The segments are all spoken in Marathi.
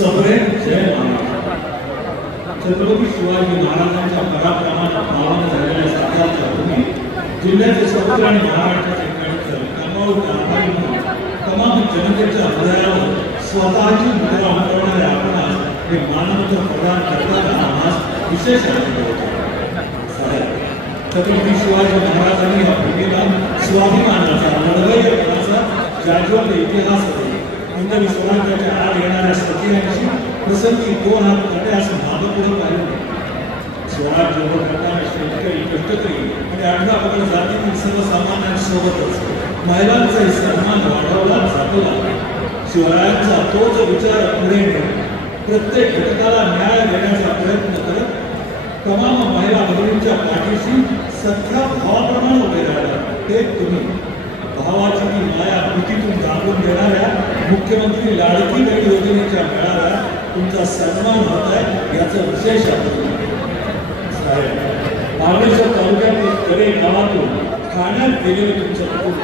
सबरे जय महाराष्ट्र. छत्रपती शिवाजी महाराजांच्या पराक्रमाला पावन झालेल्या सातारच्या भूमी जिल्ह्याचे समुद्र आणि महाराष्ट्राचे कणखर कमावून कारभारी म्हणून तमाम जनतेच्या हृदयावर स्वतःची मुद्रा उमटवणारे आपण हे मानवता प्रदान करताना आम्हास विशेष आनंद होतो. छत्रपती शिवाजी महाराजांनी या भूमीला स्वाभिमानाचा लढवय्यपणाचा जाज्वल्य इतिहास होता. हिंदवी स्वराज्याच्या आड येणाऱ्या सत्यांशी प्रसंगी दोन हात काढे असं मागं पुढे पाहिलं. स्वराज्य उभं करणारे शेतकरी कष्टकरी आणि आडवा पगड जातीतील सर्वसामान्यांसोबतच महिलांचाही सन्मान वाढवला जातला. शिवरायांचा तोच विचार पुढे नेऊन प्रत्येक घटकाला न्याय देण्याचा प्रयत्न करत तमाम महिला भगिनींच्या पाठीशी सख्या भावाप्रमाणे उभे राहिला. ते तुम्ही भावाची ती माया कृतीतून दाखवून देणाऱ्या मुख्यमंत्री लाडकी बहीण योजनेच्या मेळाव्यात तुमचा सन्मान होत आहे याचं विशेष आठवण. बागेश्वर तालुक्यातील कडे गावातून ठाण्यात गेलेले तुमचं कुटुंब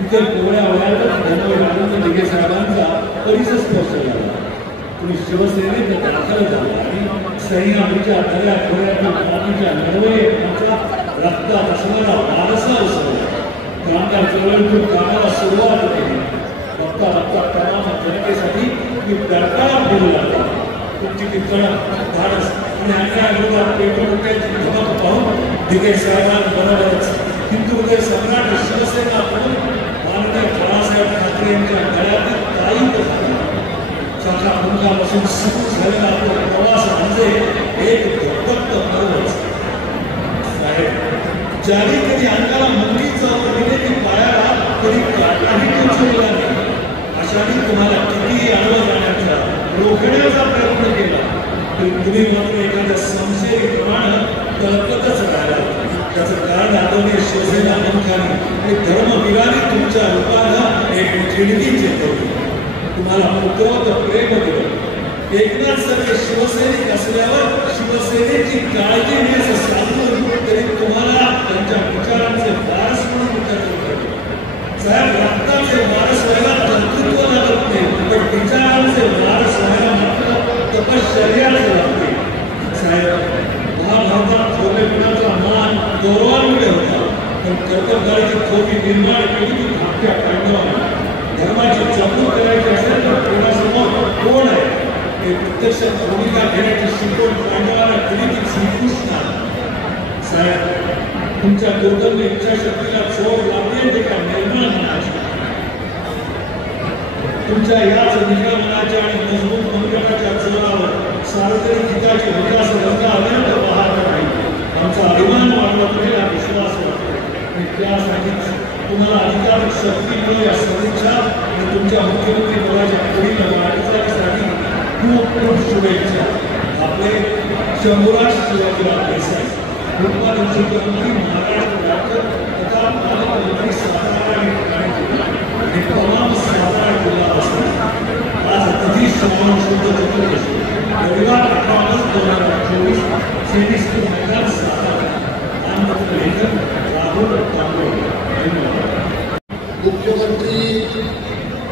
तिथे कोवळ्या वयातच धनवय दिघे साहेबांचा परिसर स्पर्श झाला. तुम्ही शिवसेनेत दाखल झाला आणि सह्याद्रीच्या दऱ्या खोऱ्यातील मातीच्या लढवय्यांचा रक्तात असणारा वारसा उसळला. कामगार चळवळीतून कामाला सुरुवात केली. बघता बघता तमाम जनतेसाठी मी तडकाळा फिरू लागला. तुमची ती कळक धाडस आणि अन्यायाविरोधात पेटवण्याची धमक पाहून दिघे साहेबांबरोबरच हिंदू हृदय सम्राट शिवसेना म्हणून माननीय बाळासाहेब ठाकरे यांच्या गळ्यातील ताईत झाली. चाका मुंगापासून सुरू झालेला आपला प्रवास म्हणजे एक धगधगत पर्वच. साहेब ज्याने कधी अंगाला मुंगी चालू दिली ती पायाला कधी काटाही टोचवला नाही. अशाने तुम्हाला कितीही आडवं जाण्याचा रोखण्याचा प्रयत्न केला तरी तुम्ही मात्र एखाद्या संशयीप्रमाणे कल्पतच राहिला. त्याचं कारण आदरणीय शिवसेना प्रमुखांनी आणि धर्मवीरांनी तुमच्या रूपानं एक खिडकी चेतवली. तुम्हाला पुत्रवत प्रेम दिलं. एकनाथ सगळे शिवसैनिक असल्यावर शिवसेनेची काळजी घेण्याचं साधून तरी तुम्हाला त्यांच्या विचारांचे वारस म्हणून विचारले पाहिजे. साहेब रक्ताचे वारस व्हायला कर्तृत्व लागत नाही पण विचारांचे वारस व्हायला मात्र तपश्चर्याच लागते. साहेब महाभारतात थोरलेपणाचा मान गौरवान्वित होता पण कर्तबगारीची थोडी निर्माण केली ती धाकट्या पांडवांना. धर्माची जपणूक करायची असेल तर कोणासमोर कोण आहे हे प्रत्यक्ष भूमिका घेण्याची शिकवण पांडवांना दिली ती श्रीकृष्णाला. साहेब तुमच्या दुर्दम्य इच्छाशक्तीला जोर लागते ते का निर्माण मनाची. तुमच्या याच निघा मनाच्या आणि मजबूत मनगटाच्या जोरावर सार्वजनिक हिताचे विकास रंगा अनंत वाहत नाही. आमचा अभिमान वाढवत नाही हा विश्वास वाटतो आणि त्यासाठी तुम्हाला अधिकाधिक शक्ती मिळेल या सदिच्छा आणि तुमच्या मुख्यमंत्री पदाच्या पुढील वाटचालीसाठी खूप खूप शुभेच्छा. आपले शंभूराज शिवाजीराव देसाई उत्पादन मुख्यमंत्री महाराष्ट्र राज्य तथा पालकमंत्री सातारा आणि तमाम सातारा जिल्हा असतात. आज तिथी श्रावण शुद्ध चतुर्दशी रविवार 18 ऑगस्ट 2024 सीडीसी मैदान सातारा. नामपत्र लेखक राहुल तांबे. मुख्यमंत्री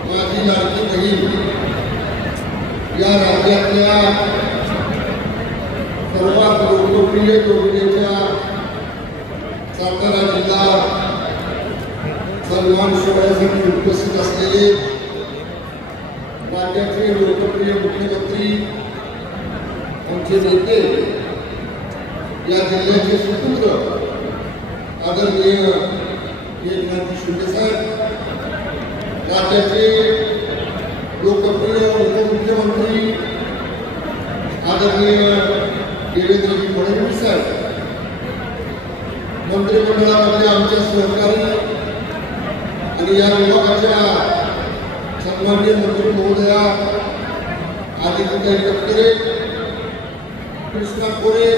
माझी लाडकी बहीण या राज्यातल्या सर्वात लोकप्रिय योजनेच्या सातारा जिल्हा सन्मान सोहळ्यासाठी उपस्थित असलेले राज्याचे लोकप्रिय मुख्यमंत्री आमचे नेते या जिल्ह्याचे सुपुत्र आदरणीय एकनाथ शिंदे साहेब, राज्याचे लोकप्रिय उपमुख्यमंत्री आदरणीय देवेंद्रजी फडणवीस साहेब, मंत्रिमंडळामध्ये आमच्या सहकारी आणि या विभागाच्या सन्माननीय मंत्री महोदया आदित्यताई तटकरे, कृष्णा खोरे,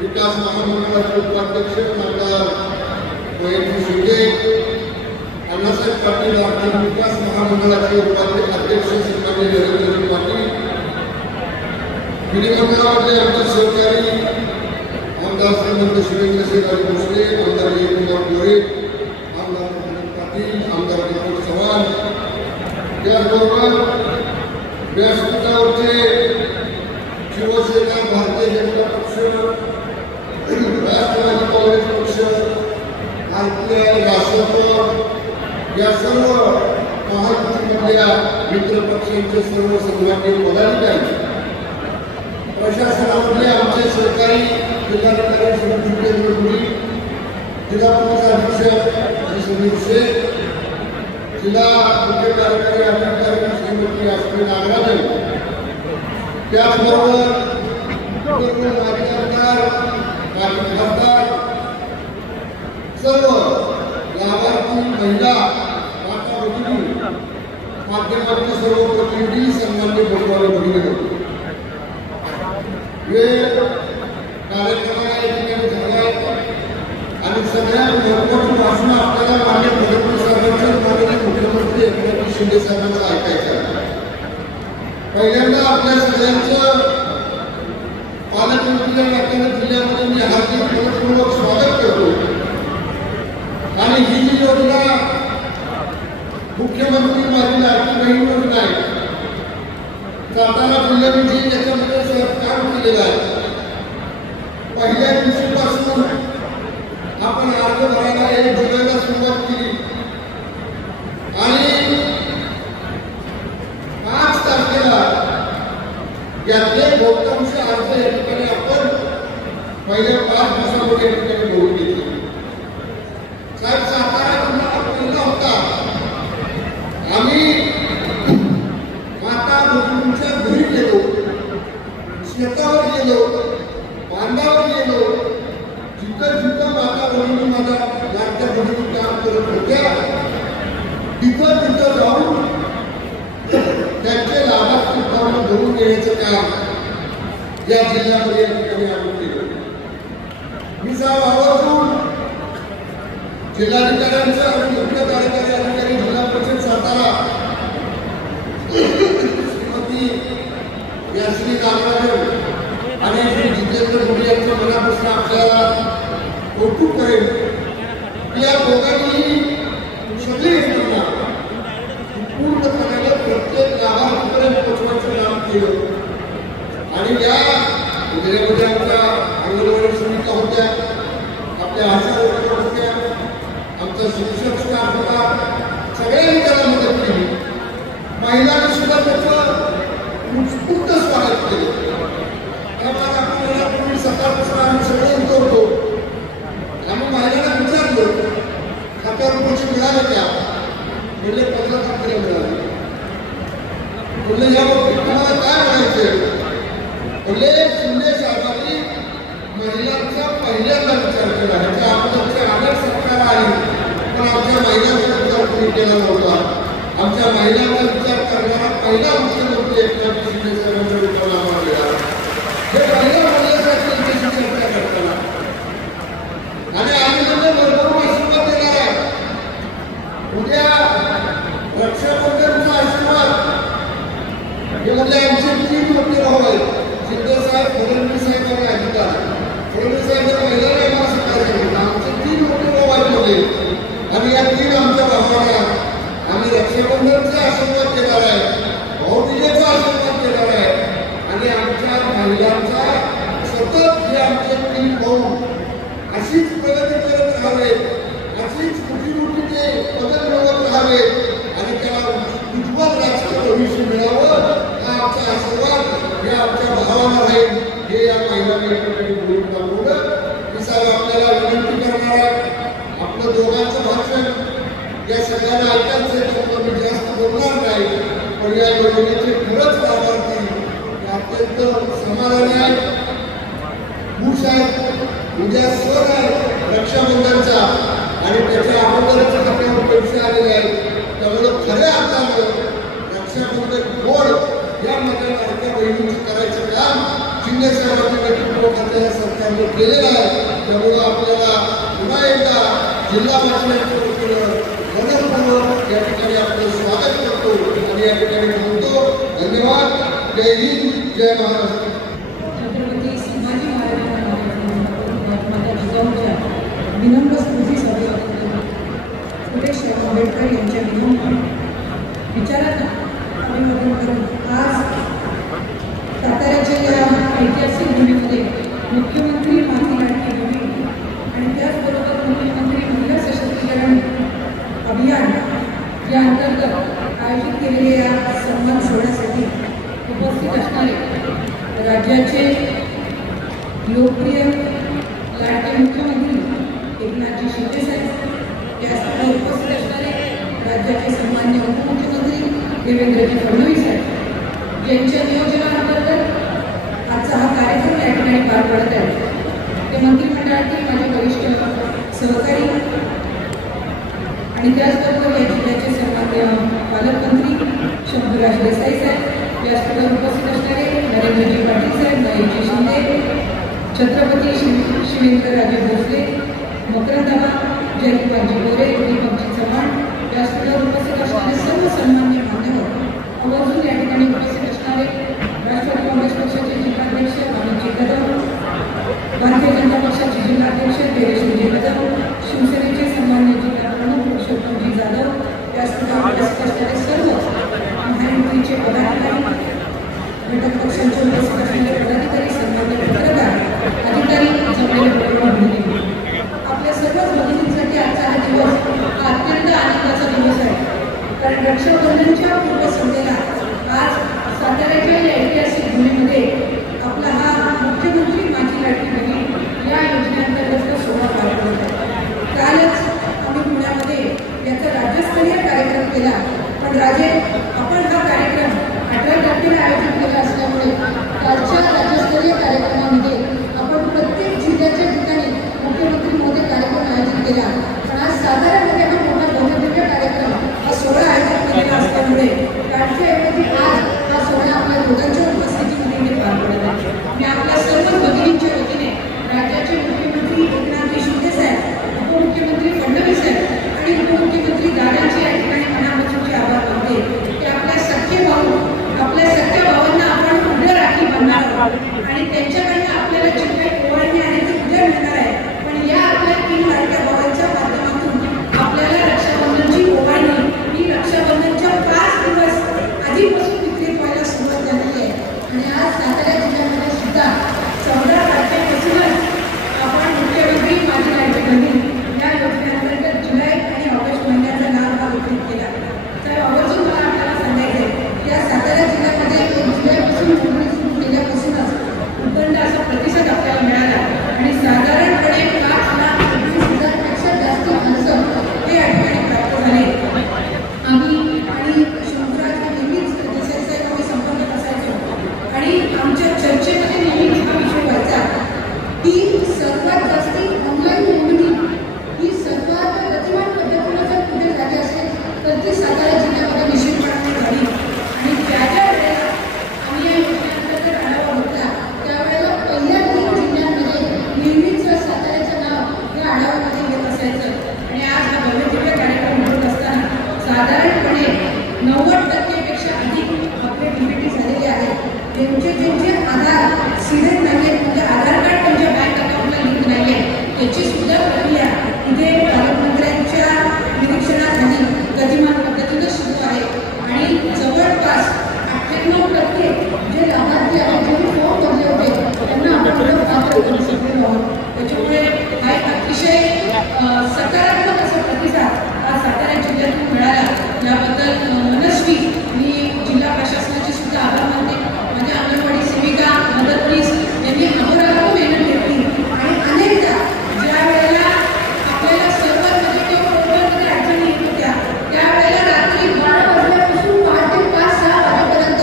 विकास महामंडळाचे उपाध्यक्ष आमदार महेंद्र शिंदे, अण्णासाहेब पाटील आर्थिक विकास महामंडळाचे उपाध्यक्ष सन्माननीय नरेंद्रजी पाटील, विधिमंडळामध्ये आमचे सहकारी आमदार श्रीमंत शिवेंद्रसिंहराजे भोसले, आमदार एकनाथ गोरे, आमदार पाटील, आमदार दीपक चव्हाण, त्याचबरोबर व्यासपीठावरचे शिवसेना, भारतीय जनता पक्ष, राष्ट्रवादी काँग्रेस पक्ष, RPI, रासप या सर्व महायुतीमधल्या मित्र पक्षांचे सर्व सन्माननीय पदाधिकारी, प्रशासनामधले आमचे सहकारी जिल्हाधिकारी श्री जितेंद्र पुरी, जिल्हा पोलीस अधीक्षक श्री समीर शेख, जिल्हा मुख्य कार्यकारी अधिकारी श्रीमती अश्विनी नागराजन, त्याचबरोबर माजी आमदार, माजी खासदार, सर्व लाभार्थी महिला, माता भगिनी, माध्यमांचे सर्व प्रतिनिधी, सन्माननीय बंधू भगिनी, वेळ कार्यक्रमाला या ठिकाणी झाला आणि सगळ्यात महत्त्वाची भाषण आपल्याला माननीय फडणवीस साहेबांच्या, माननीय मुख्यमंत्री एकनाथ शिंदे साहेबांचं ऐकायचं आहे. पहिल्यांदा आपल्या सगळ्यांचं पालकमंत्री नात्याने जिल्ह्यामध्ये मी हार्दिक मनपूर्वक स्वागत करतो आणि ही जी योजना मुख्यमंत्री माझी लाडकी बहीण योजना आहे, सातारा जिल्ह्याने जी याच्यामध्ये काम केलेलं आहे. पहिल्या दिवशीपासून आपण अर्ज भरायला 1 जुलैला सुरुवात केली आणि 5 तारखेला यातले बहुतांश अर्ज या ठिकाणी आपण पहिल्या 5 दिवसामध्ये या ठिकाणी भरून घेतले. साहेब, सातारा जिल्हा पहिला होता. आम्ही माता भगिनींच्या घरी गेलो, शेतावर गेलो, बांधावर गेलो, जिथं जिथं माता भगिनी माझ्या लाडक्या भगिनी काम करत होत्या तिथं तिथं जाऊन त्यांचे लाभार्थी फॉर्म भरून घेण्याचं काम या जिल्ह्यामध्ये या ठिकाणी आम्ही केलं. मी साहेब आवर्जून जिल्हाधिकाऱ्यांचं आणि मुख्य कार्यकारी अधिकारी जिल्हा परिषद सातारा श्रीमती यास्मिनी नागराजन आणि श्री जितेंद्र पुरी यांचं मनापासून आपल्याला कौतुक करेन की या दोघांनी सगळी योजना पूर्णपणे प्रत्येक लाभार्थीपर्यंत पोहोचवायचं काम केलं. आणि या जिल्ह्यामध्ये आमच्या अंगणवाडी सेविका होत्या, आपल्या आशा वर्कर होत्या, आमचा शिक्षक स्टाफ होता, सगळ्यांनी त्याला मदत केली. महिलांनी सुद्धा त्याचं उत्स्फूर्त स्वागत केलं. त्यामुळे आपल्याला पूर्वी सकाळपासून आम्ही सगळे उतरतो. आम्ही महिलांना विचारलं, खात्यावर पैसे मिळाले का? म्हणजे 15 तारखेला मिळाले. म्हणजे याबाबतीत तुम्हाला काय म्हणायचं? म्हणजे शिंदे साहेबांनी महिलांचा पहिल्यांदा विचार केला. ह्याच्या अगोदरचे अनेक सरकार आली पण आमच्या महिलांचा विचार कोणी केला नव्हता. आमच्या महिलांचा विचार करणारा पहिला मुख्यमंत्री एकनाथ शिंदे साहेबांचा विचार आम्हाला मिळाला. हे पहिल्या महिलेसाठी चर्चा करताना आणि आम्ही म्हणजे भरभरून आशीर्वाद देणार आहे. उद्या रक्षाबंधनचा आशीर्वाद हे म्हणजे आमचे 3 मोठे भाऊ आहेत, शिंदे साहेब, फडणवीस साहेब आणि अजितदादा. फडणवीस साहेब पहिल्याने आम्हाला सकाळ सांगितलं आमचे 3 मोठे भाऊ आहेत मध्ये आणि या 3 आमच्या भावाला आम्ही रक्षाबंधनचा आशीर्वाद देणार आहे, भाऊबीजेचा आशीर्वाद देणार आहे आणि आमच्या महिलांचा सतत हे आमचे 3 भाऊ अशीच प्रगती करत राहावे, अशीच कुठे पदक मिळवत राहावे आणि त्याला उज्ज्वल राजकीय भविष्य मिळावं हा आमचा आशीर्वाद हे आमच्या भावाला राहील. हे या महिलांनी या ठिकाणी बोलून दाखवलं. मी साहेब आपल्याला विनंती करणार आहे, आपलं दोघांचं भाषण या सगळ्यांना ऐकायचं त्यामुळे मी जास्त बोलणार नाही. पण या योजनेचे खरंच लाभार्थी अत्यंत समाधानी आहे. खुश आहेत. उद्या सण आहे रक्षाबंधनचा आणि त्याच्या अगोदरच खात्यावर पैसे आलेले आहेत. त्यामुळे खऱ्या अर्थानं रक्षाबंधन गोड या माझ्या लाडक्या बहिणींचं करायचं काम शिंदे साहेबांच्या नेतृत्वाखाली या सरकारने केलेलं आहे. त्यामुळं आपल्याला पुन्हा एकदा जिल्हा प्रशासनाच्या वतीनं मनपूर्वक या ठिकाणी आपलं स्वागत करतो आणि या ठिकाणी म्हणतो धन्यवाद. जय हिंद, जय महाराष्ट्र. छत्रपती संभाजी महाराजांच्या विनम्र स्तुतीसाठी सुरेश आंबेडकर यांच्या विनम्र विचारांना अभिवादन करून आज या अंतर्गत आयोजित केलेल्या या सन्मान सोहळ्यासाठी उपस्थित असणारे राज्याचे लोकप्रिय लाडके मुख्यमंत्री एकनाथजी शिंदे साहेब, त्याचबरोबर उपस्थित असणारे राज्याचे सन्मान्य उपमुख्यमंत्री देवेंद्रजी फडणवीस साहेब यांच्या नियोजनाअंतर्गत आजचा हा कार्यक्रम या ठिकाणी पार पडत आहे। ते मंत्रिमंडळातील माझे वरिष्ठ सहकारी आणि त्याचबरोबर या जिल्ह्याचे सन्मान्य पालकमंत्री शंभूराज देसाई साहेब, त्याचबरोबर उपस्थित असणारे नरेंद्रजी पाटील साहेब, महेशजी शिंदे, छत्रपती शिवेंद्रराजे भोसले, मकरंदबा, जयकुमारजी गोरे, दीपकजी चव्हाण, त्याचबरोबर उपस्थित असणारे सर्व सन्मान्य मान्यवर, आवर्जून या ठिकाणी उपस्थित असणारे राष्ट्रवादी काँग्रेस पक्षाचे जिल्हाध्यक्ष अमितजी कदम, भारतीय जनता पक्षाचे जिल्हाध्यक्ष देवेश्वरजी कदम, शिवसेनेचे सन्मान्य जिल्हा प्रमुख पुरुषोत्तमजी जाधव, त्याचबरोबर उपस्थित असणारे सर्व महायुतीचे पदाधिकारी, घटक पक्षांचे उपस्थित असणारे पदाधिकारी, सन्मान्य पत्रकार, अधिकारी, जमलेले आपल्या सर्वच भगिनींसाठी आजचा हा दिवस हा अत्यंत आनंदाचा दिवस आहे। कारण रक्षाबंधनच्या पूर्वसंध्येला आज साताऱ्याच्या या ऐतिहासिक भूमीमध्ये आपला हा मुख्यमंत्री माझी लाडकी बहीण या योजनेअंतर्गत सोहळा पार पडत आहे। कालच आम्ही पुण्यामध्ये याचा राज्यस्तरीय कार्यक्रम केला, पण राजे आपण हा कार्यक्रम 18 तारखेला आयोजित केला असल्यामुळे कालच्या राज्यस्तरीय कार्यक्रमामध्ये आपण प्रत्येक जिल्ह्याच्या ठिकाणी मुख्यमंत्री महोदय कार्यक्रम आयोजित केला, पण आज साताऱ्यामध्ये हा मोठा भव्य कार्यक्रम हा सोहळा आयोजित केलेला असल्यामुळे कालच्या ऐवजी आज हा सोहळा आपल्या दोघांच्या उपस्थितीमध्ये पार पडत आहे। मी आपल्या सर्व भगिनींच्या वतीने राज्याचे मुख्यमंत्री एकनाथजी शिंदे साहेब, उपमुख्यमंत्री फडणवीस साहेब आणि उपमुख्यमंत्री दादांचे या ठिकाणी मनापासूनचे आभार मानते की आपल्या सख्खे भाऊ, आपल्या सख्या भावांना आपण उद्या राखी बांधणार आहोत आणि त्यांच्याकडनं आपल्याला जे काही ओवाळणी आहे ती उद्या मिळणार आहे, पण या आपल्या 3 लाडक्या भावांच्या माध्यमातून आपल्याला रक्षाबंधनची ओवाळणी ही रक्षाबंधनच्या 5 दिवस आधीपासून विक्रीत व्हायला सुरुवात झालेली आहे। आणि आज सातारा जिल्ह्यामध्ये सुद्धा 14 तारखेपासूनच आपण मुख्यमंत्री माझी लाडकी बहीण या योजनेअंतर्गत जुलै आणि ऑगस्ट महिन्याचा लाभ हा वितरित केला। तर आवर्जून मला आपल्याला सांगायचं आहे की या सातारा जिल्ह्यामध्ये 1 जुलैपासून नोंदणी सुरू केल्यापासूनच उदंड असा प्रतिसाद आपल्याला मिळाला आणि साधारणपणे 5,21,000 पेक्षा जास्त अर्ज हे या ठिकाणी प्राप्त झाले। आम्ही आणि शंभूराज नेहमीच देसाई साहेब आम्ही संपर्कात असायचो आणि आमच्या चर्चेमध्ये नेहमीच हा विषय व्हायचा की सर्वात जास्ती ऑनलाईन नोंदणी ही सर्वात गतिमान पद्धतीने जर कुठे झाली असेल तर ती सातारा जिल्ह्यामध्ये निश्चितपणे झाली। आणि ज्या वेळेला आम्ही या योजनेअंतर्गत आढावा घेतला त्यावेळेला पहिल्या 3 जिल्ह्यांमध्ये नेहमीच साताऱ्याचं नाव हे आढाव्यामध्ये येत असायचं आणि आज हा भव्य कार्यक्रम होत असताना साधारणपणे 90% पेक्षा अधिक आपले DBT झालेले आहेत। ज्यांचे आधार सीडेड नाही आहेत, म्हणजे आधार कार्ड त्यांच्या बँक अकाउंटला लिंक नाही आहे, त्याची सुद्धा प्रक्रिया इथे पालकमंत्र्यांच्या निरीक्षणाखाली गतिमान पद्धतीने सुरू आहे आणि जवळपास 98% जे लाभार्थी आहेत ज्यांनी फॉर्म भरले होते त्यांना आपण पात्र करू शकलेलो आहोत। त्याच्यामुळे हा एक अतिशय सकारात्मक असा प्रतिसाद हा सातारा जिल्ह्यातून मिळाला, याबद्दल मनस्वी मी जिल्हा प्रशासनाचे सुद्धा आभार मानते। माझ्या अंगणवाडी सेविका, मदतनीस यांनी अहोरात्र मेहनत घेतली आणि अनेकदा ज्या वेळेला आपल्याला सर्वांमध्ये किंवा पोर्टलमध्ये अडचणी येत होत्या त्यावेळेला रात्री 12 वाजल्यापासून पहाटे 5-6 वाजेपर्यंत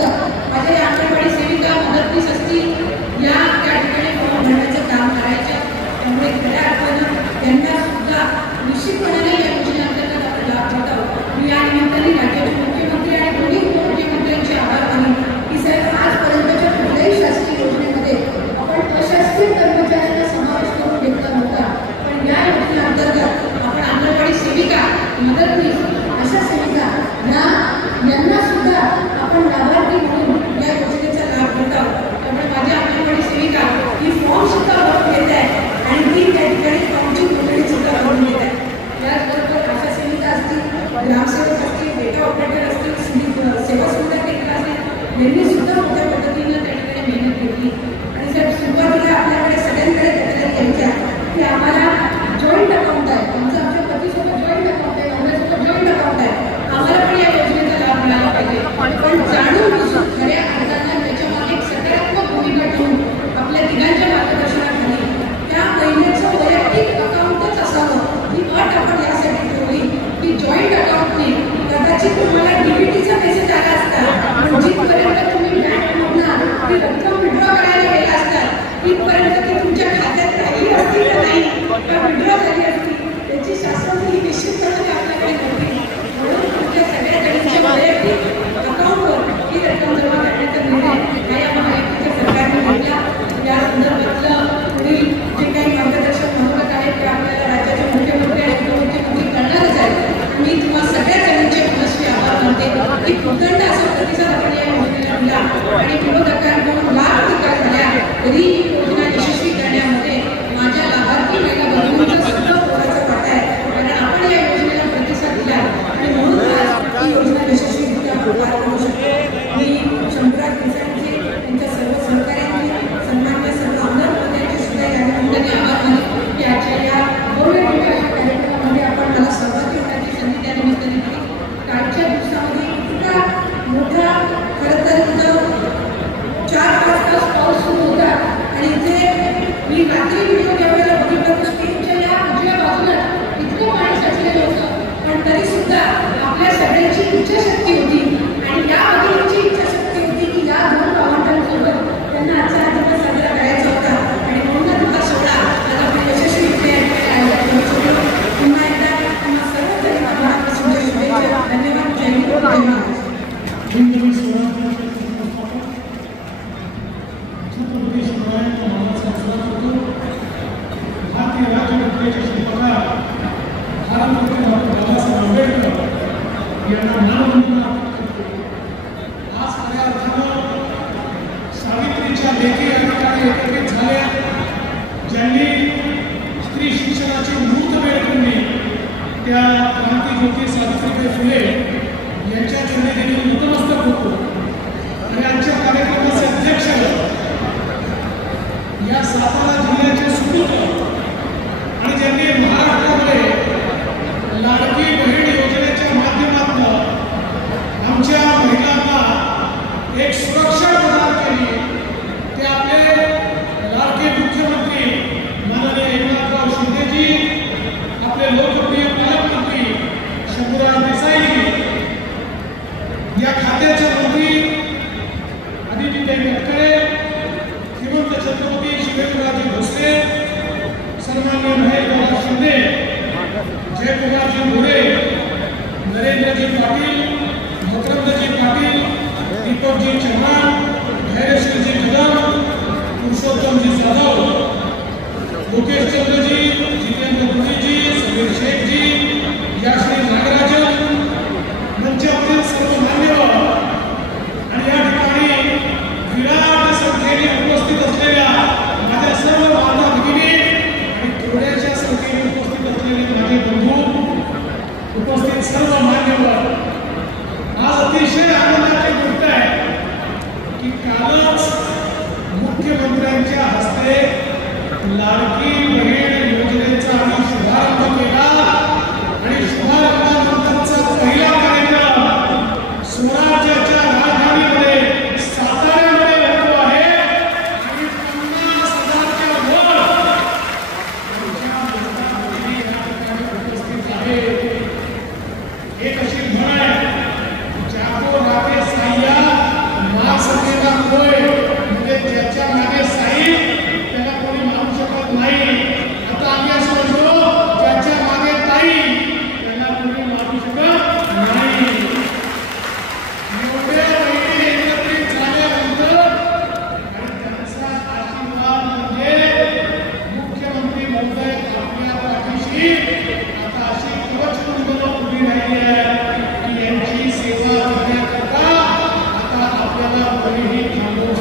माझ्या या अंगणवाडी सेविका, मदतनीस असतील या त्या ठिकाणी फॉर्म भरण्याचं काम करायच्या। त्यामुळे खऱ्या अर्थानं त्यांना सुद्धा निश्चितपणे या योजनेअंतर्गत आपण लाभ घेत आहोत। मी या निमित्ताने राज्याचे मुख्यमंत्री आणि दोन्ही उपमुख्यमंत्र्यांचे आभार मानेन की साहेब आजपर्यंतच्या कुठल्याही शासकीय योजनेमध्ये आपण प्रशासकीय कर्मचाऱ्यांचा समावेश करून घेतला नव्हता, पण या योजनेअंतर्गत आपण अंगणवाडी सेविका, मदतनीस अशा सेविका यांना सुद्धा आपण लाभार्थी म्हणून या योजनेचा लाभ घेत आहोत। त्यामुळे माझ्या अंगणवाडी सेविका ही फॉर्म सुद्धा भरून घेत आहे आणि ती त्या ठिकाणी फॉर्मची नोंदणी सुद्धा करून घेत आहे। त्याचबरोबर आशा सेविका असतील, ग्रामसेवक असतील, डेटा ऑपरेटर असतील, सेवा सुविधा केंद्र असेल यांनी सुद्धा मोठ्या पद्धतीनं त्या ठिकाणी मेहनत घेतली। आणि साहेब सुरुवातीला आपल्याकडे सगळ्यांकडे तक्रारी यायच्या की आम्हाला जॉईंट अकाउंट आहे, आमच्या पतीसोबत जॉईंट अकाउंट आहे, नवऱ्यासोबत जॉईंट अकाउंट आहे, आम्हाला अधिक उदंड असा प्रतिसाद आपण या योजनेला दिला आणि विरोधकांकडून लाख टीका झाल्या तरी ही योजना यशस्वी करण्यामध्ये माझ्या लाभार्थी महिला बंधूंचा सुद्धा मोलाचा वाटा आहे, कारण आपण या योजनेला प्रतिसाद दिला आणि म्हणून आज ही योजना यशस्वीरित्या पार करू शकतो. मी शंभूराज देसाईंचे, त्यांच्या सर्व सहकाऱ्यांचे, सन्माननीय सर्व आमदार महोदयांचे सुद्धा या निमित्ताने आभार मानतो की आजच्या या भव्य मोठ्या अशा कार्यक्रमामध्ये आपण मला सहभागी होण्याची संधी त्या निमित्ताने दिली. कालच्या दिवसामध्ये इतका मोठा खरं तर इथं 4-5 तास पाऊस सुरू होता आणि इथे मी रात्री व्हिडिओ ज्यावेळेला बघितला तर स्टेजच्या या उजव्या बाजूला इतकं पाणी साचलेलं होतं, पण तरी सुद्धा आपल्या सगळ्यांची इच्छाशक्ती होती आणि या भगिनीची इच्छाशक्ती होती की या 2 गावांसोबत त्यांना आजचा हा दिवस साजरा करायचा होता आणि म्हणूनच हा सोहळा आज आपण यशस्वीरित्या आयोजित करू शकलो. पुन्हा एकदा तुम्हा सर्व जनता महाराष्ट्राच्या शुभेच्छा. धन्यवाद. जय हिंद, जय महाराष्ट्र. भारतीय राज्यघटनेचे शिल्पकार भारतरत्न डॉक्टर बाबासाहेब आंबेडकर यांना मानवंदना आज खऱ्या अर्थानं सावित्रीच्या लेखी या ठिकाणी एकत्रित झाल्या, ज्यांनी स्त्री शिक्षणाची मूर्त वेळ केली. त्या क्रांतीज्योती सावित्रीबाई फुले यांच्या चरणी देखील नतमस्तक होतो आणि आजच्या कार्यक्रमाचे अध्यक्ष या सातारा जिल्ह्याचे सुपुत्र आणि ज्यांनी महाराष्ट्रामध्ये लाडकी बहीण योजनेच्या माध्यमातून आमच्या महिलांना एक सुरक्षा प्रदान केली, ते आपले लाडके मुख्यमंत्री माननीय एकनाथराव शिंदेजी, आपले लोकप्रिय पालकमंत्री शंभूराज देसाईजी, या खात्याचे मंत्री आदितीताई तटकरे, श्रीमंत छत्रपती शिवेंद्रराजे भोसले, सन्माननीय महेशबाबा शिंदे, जयकुमारजी मोरे, नरेंद्रजी पाटील, मकरंदजी पाटील, दीपकजी चव्हाण, धैर्यशीलजी कदम, पुरुषोत्तमजी जाधव, मुकेश चंद्रजी, जितेंद्र पुरीजी, समीर शेखजी, याश्री नागराजन, मंचावरील सर्व मान्यवर आणि या ठिकाणी विराट संख्येने उपस्थित असलेल्या माझ्या सर्व माता भगिनी आणि थोड्याशा संख्येने उपस्थित असलेले माझे बंधू, उपस्थित सर्व मान्यवर, आज अतिशय आनंदाची गोष्ट आहे की कालच मुख्यमंत्र्यांच्या हस्ते लाडकी बहीण योजनेचा आम्ही शुभारंभ केला आणि शुभारंभानंतरचा पहिला कार्यक्रम स्वराज्याच्या राजधानीमध्ये साताऱ्यामध्ये होतो आहे आणि 50,000च्या वर उपस्थित आहे. एक अशी म्हण आहे, ज्याको राखे साह्या माग सकेला कोय, म्हणजे ज्याच्या मागे साई त्याला कोणी मारू शकत नाही. आता आम्ही असं म्हणतो, ज्याच्या मागे ताई त्याला कोणी मारू शकत नाही. एवढ्या बहिणी एकत्रित झाल्यानंतर आणि त्यांचा आशीर्वाद म्हणजे मुख्यमंत्री महोदय आपल्या पाठीशी आता अशी कवचकुंडलं उभी राहिली आहे की यांची सेवा करण्याकरता आता आपल्याला कोणीही थांबवू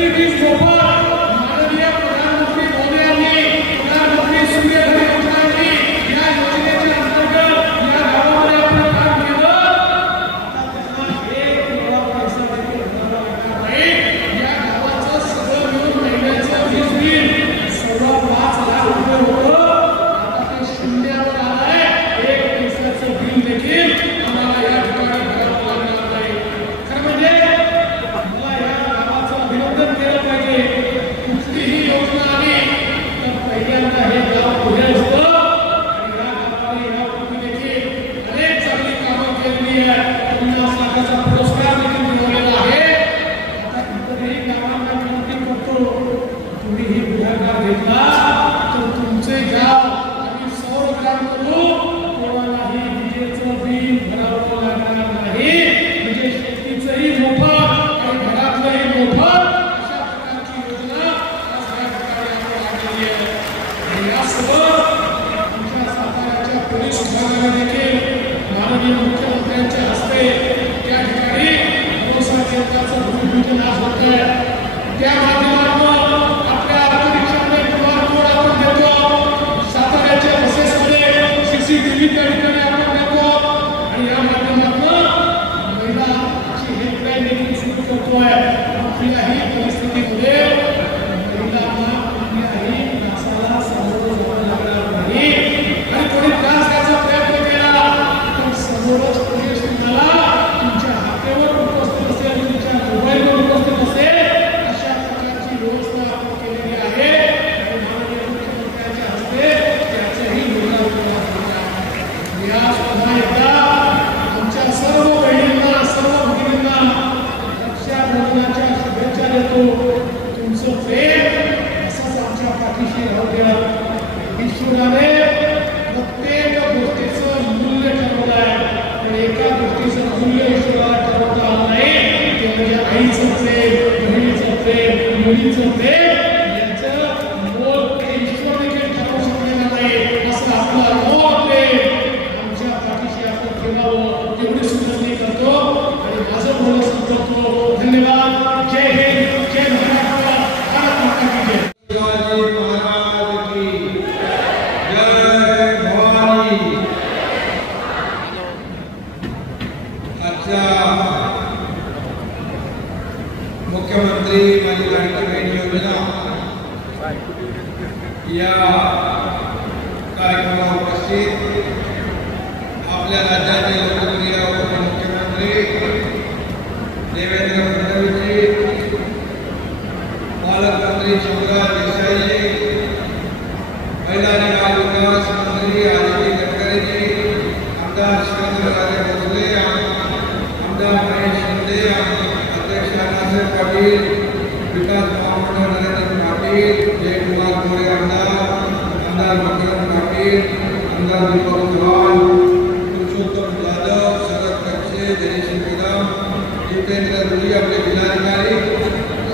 शेतीची वीज मोफत माननीय प्रधानमंत्री मोदयांनी प्रधानमंत्री सूर्यघर योजनांनी या योजनेच्या अंतर्गत या गावामध्ये आपण काम केलं. आता त्यांना एक वेळा पैसा देखील भरावा लागणार नाही. या गावाचं सगळं मिळून महिन्याचं वीज बिल 5.25 लाख रुपये होतं. आता ते शून्यावर आलंय. एक पैशाचं बिल देखील आम्हाला या ठिकाणी भरावं लागणार नाही. खरं म्हणजे मला या गावाचं अभिनंदन केलं पाहिजे. कुठलीही योजना आली तर पहिल्यांदा हे गाव पुढे असतं आणि या गावाने यापूर्वी देखील अनेक चांगली कामं केली आहेत. 50 लाखाचा पुरस्कार देखील मिळवलेला आहे. आता इतरही गावांना विनंती करतो, तुम्हीही पुढाकार घेतला तर तुमचे गाव आम्ही सौर ग्राम करू. कोणालाही विजेचं बिल भरावं लागणार नाही. म्हणजे शेतीचंही मोफत आणि घरातलंही मोफत अशा प्रकारची योजना आज या ठिकाणी आपण आणलेली आहे. आणि यासोबत आमच्या साताऱ्याच्या पोलीस विभागाने देखील माननीय मुख्यमंत्र्यांच्या हस्ते त्या ठिकाणी भरोसा केंद्राचं भूमिपूजन आज होत आहे. त्या माध्यमातून आपल्या ऑटोरिक्षामध्ये QR कोड आपण देतो. साताऱ्याच्या बसेसमध्ये CCTV त्या ठिकाणी आपण देतो आणि या माध्यमातून महिलाची हेल्पलाईन देखील सुरू करतोय. कुठल्याही परिस्थितीमध्ये महिलांना कुठल्याही त्रासाला सामोरं जावं लागणार नाही. आणि कोणी त्रास द्यायचा प्रयत्न केला तर समोरच पोलीस तुम्हाला तुमच्या हातेवर उपस्थित असेल, तुमच्या मोबाईलवर उपस्थित असेल. अशा प्रकारची व्यवस्था आपण केलेली आहे आणि माननीय मुख्यमंत्र्यांच्या हस्ते त्याचंही लोकार्पण झालं आहे. मी आज पुन्हा एकदा आमच्या सर्व बहिणींना, सर्व भगिनींना रक्षाबंधनाच्या शुभेच्छा देतो. तुमचं प्रेम असंच आमच्या पाठीशी राहू द्या. ईश्वराने प्रत्येक गोष्टीचं मूल्य ठरवलं आहे, पण एका गोष्टीचं मूल्य ईश्वराला ठरवता आलं नाही. ते म्हणजे आईचं प्रेम, बहिणीचं प्रेम, मुलीचं प्रेम. याचं मोल ते ईश्वर देखील ठरवू शकलेलं नाही. असं आपलं मोल प्रेम आमच्या पाठीशी आपण ठेवावं एवढी सूचना करतो आणि माझं बोलणं संपवतो. धन्यवाद. जय हिंद, जय महाराष्ट्र, भारत माता की जय. शिवाजी महाराज की जय. भवानी. आजच्या मुख्यमंत्री माझी लाडकी बहीण योजना या कार्यक्रमाला उपस्थित आपल्या राज्याचे लोकप्रिय उपमुख्यमंत्री देवेंद्र फडणवीसजी, पालकमंत्री शंभूराज देसाईजी, महिला आणि बाल विकास मंत्री आदिती तटकरेजी, आमदार शिवेंद्रराजे भोसले, आमदार महेश शिंदे, अध्यक्ष नासिर पाटील, विकास महामंडळ नरेंद्र पाटील, जयकुमार गोरे आमदार मकरंद पाटील, आमदार दीपक चव्हाण, पुरुषोत्तम जाधव, शरद कच्छे, दिनेश कदम, जितेंद्र रुडी, आपले जिल्हाधिकारी